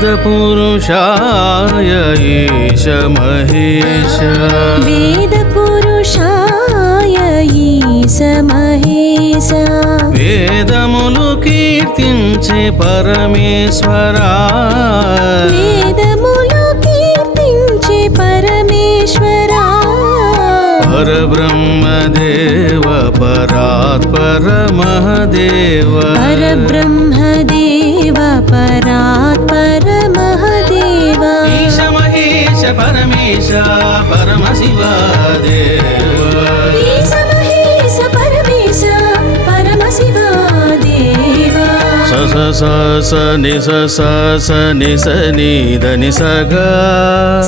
वेदपुरुषाय ईश महेश वेदपुरुषाय ईश महेश वेदमुलु कीर्तिंचे परमेश्वरा वेदमुलु कीर्तिंचे परमेश्वरा परब्रह्मदेव परात्पर महदेव परब्रह्मदेव परात्पर महदेव ईश महेश परमेश परमशिवदेव ईश महेश परमेश परमशिवदेव स स स स नि स स स नि स नि ध नि स ग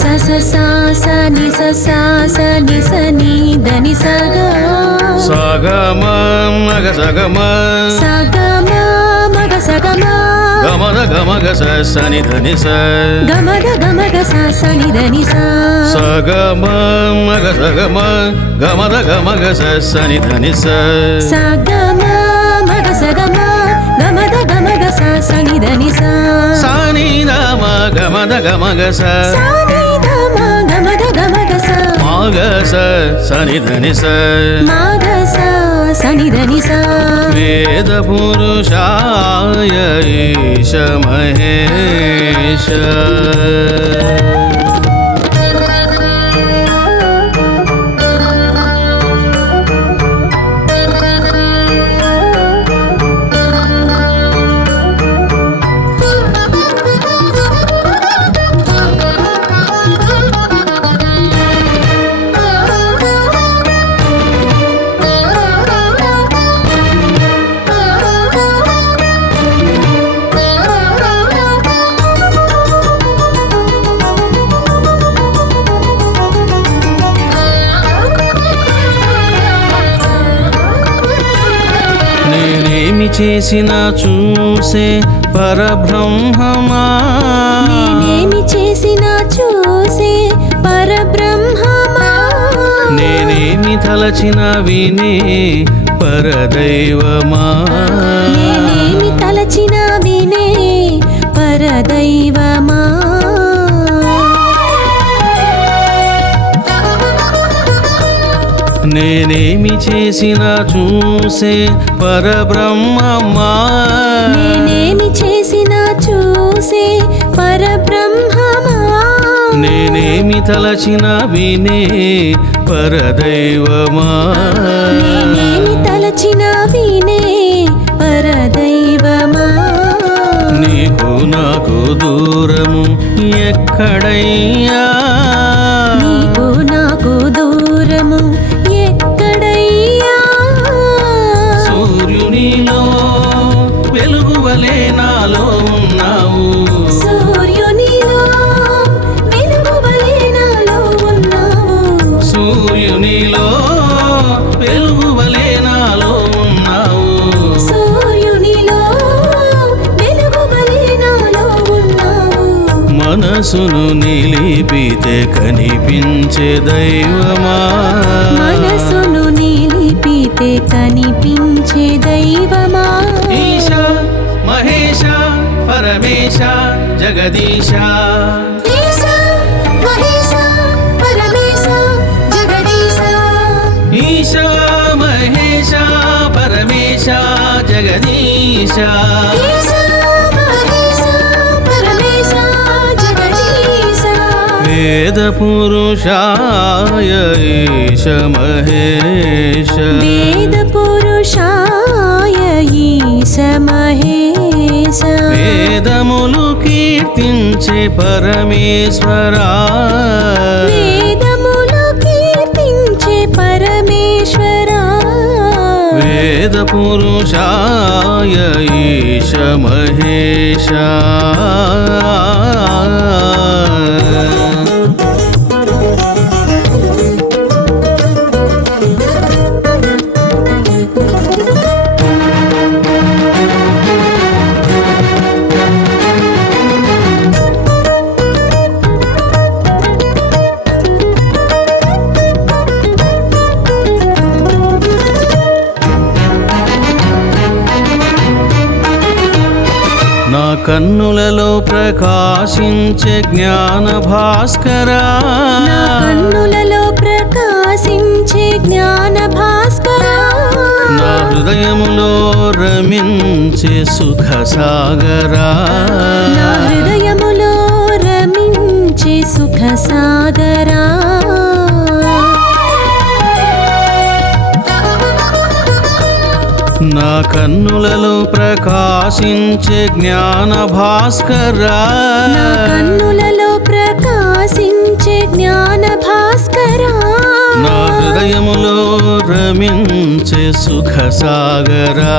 स स स स नि स स स नि स नि ध नि स ग स ग म म ग स ग म स ग म म ग स ग म ग म ध ग म ग स स नि ध नि स ग म ध ग म ग स स नि ध नि स स ग म म ग स ग म ग म ध ग म ग स स नि ध नि स स ग म म ग स ग म ग म ध ग म ग स स नि ध नि स स नि ध म ग म ध ग म ग स स नि ध म ग म ध ग म ग स म ग स स नि ध नि स म ग स स नि ध नि स वेदपुरुषाय ईश महेश నేనేమి చేసినా చూసే పరబ్రహ్మమా నేనేమి చేసినా చూసే పరబ్రహ్మమా నేనేమి తలచిన వినే పరదైవమా నేనేమి తలచిన వినే పరదైవమా నేనేమి చేసినా చూసే పరబ్రహ్మమా నేనేమి చేసినా చూసే పరబ్రహ్మమా నేనేమి తలచిన వినే పరదైవమా నేనేమి తలచిన వినే పరదైవమా నీకు నాకు దూరము ఎక్కడయ్యా నీకు నాకు దూరము ఎక్కడయ్యా సూర్యునిలో వెలుగువలే నాలో ఉన్నావు సూర్యునిలో వెలుగువలే నాలో ఉన్నావు సూర్యునిలో వెలుగువలే నాలో ఉన్నావు సూర్యునిలో వెలుగువలే నాలో ఉన్నావు మనసును నిలిపితే కనిపించే దైవమా మనసును నిలిపితే కనిపించే దైవమా ఈశ మహేశ పరమేశ జగదీశ ఈశ మహేశ పరమేశ జగదీశ ఈశ మహేశ పరమేశ జగదీశ ఈశ మహేశ పరమేశ జగదీశ वेदपुरुषाय ईश महेश वेदपुरुषाय ईश महेश वेदमुलु कीर्तिंचे परमेश्वरा वेदमुलु कीर्तिंचे परमेश्वरा वेदपुरुषाय ईश महेश కన్నులలో ప్రకాశించే జ్ఞాన భాస్కరా నా కన్నులలో ప్రకాశించే జ్ఞాన భాస్కరా నా హృదయములో రమించే సుఖ సాగరా నా హృదయములో రమించే సుఖ సాగరా నా కన్నులలో ప్రకాశించే జ్ఞాన భాస్కరా నా కన్నులలో ప్రకాశించే జ్ఞాన భాస్కరా నా హృదయములో రమించే సుఖ సాగరా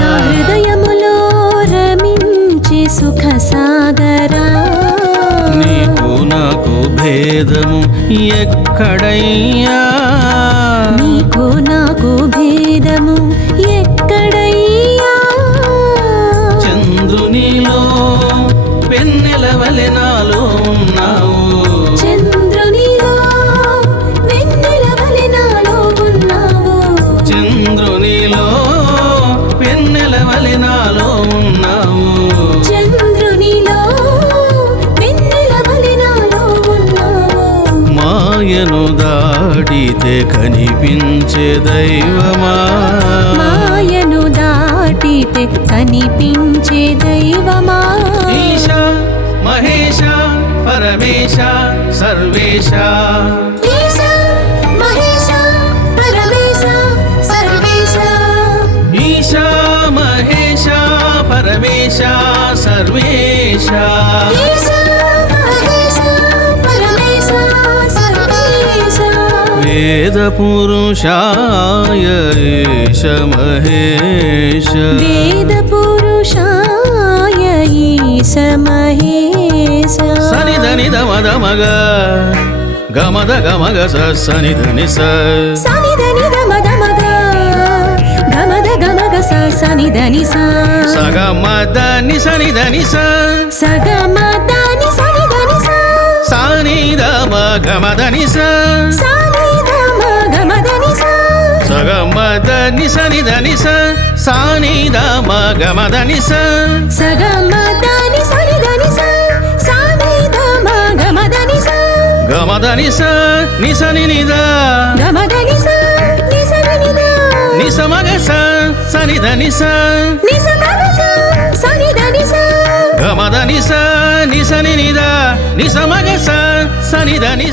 నా హృదయములో రమించే సుఖ సాగరా నీకు నాకు భేదము ఎక్కడయ్యా నీకు నాకు భేదము ఎక్కడయ్యా చంద్రునిలో వెన్నెలవలె నాలో ఉన్నావు చంద్రునిలో వెన్నెలవలె నాలో ఉన్నావు చంద్రునిలో వెన్నెలవలె నాలో ఉన్నావు చంద్రునిలో వెన్నెలవలె నాలో ఉన్నావు మాయను దాటితే కనిపించే దైవమా మాయను దాటితే కనిపించే దైవమా ఈశ మహేశ పరమేశ సర్వేశ ఈశ మహేశ పరమేశ సర్వేశ ఈశ మహేశ పరమేశ సర్వేశ ఈశ మహేశ పరమేశ సర్వేశ వేద పురుషాయ ఈశ మహేశ వేద పురుషాయ ఈశ మహేశ సనిధని దమద మగ గమద గమగ సనిధని సనిధని గమద మగ గమద గమగ సనిధని సగమదని సనిధని సగమదని సనిధని సానిధమ గమదని సానిధమ గమదని సగమదని సనిధని సానిధమ గమదని సగమదని సనిధని సానిధమ గమదని గమదని నిసని నిద గమదని నిసనిద నిసమగ సనిధని నిసమగ సనిధని గమదని నిసని నిద నిసమగ సనిధని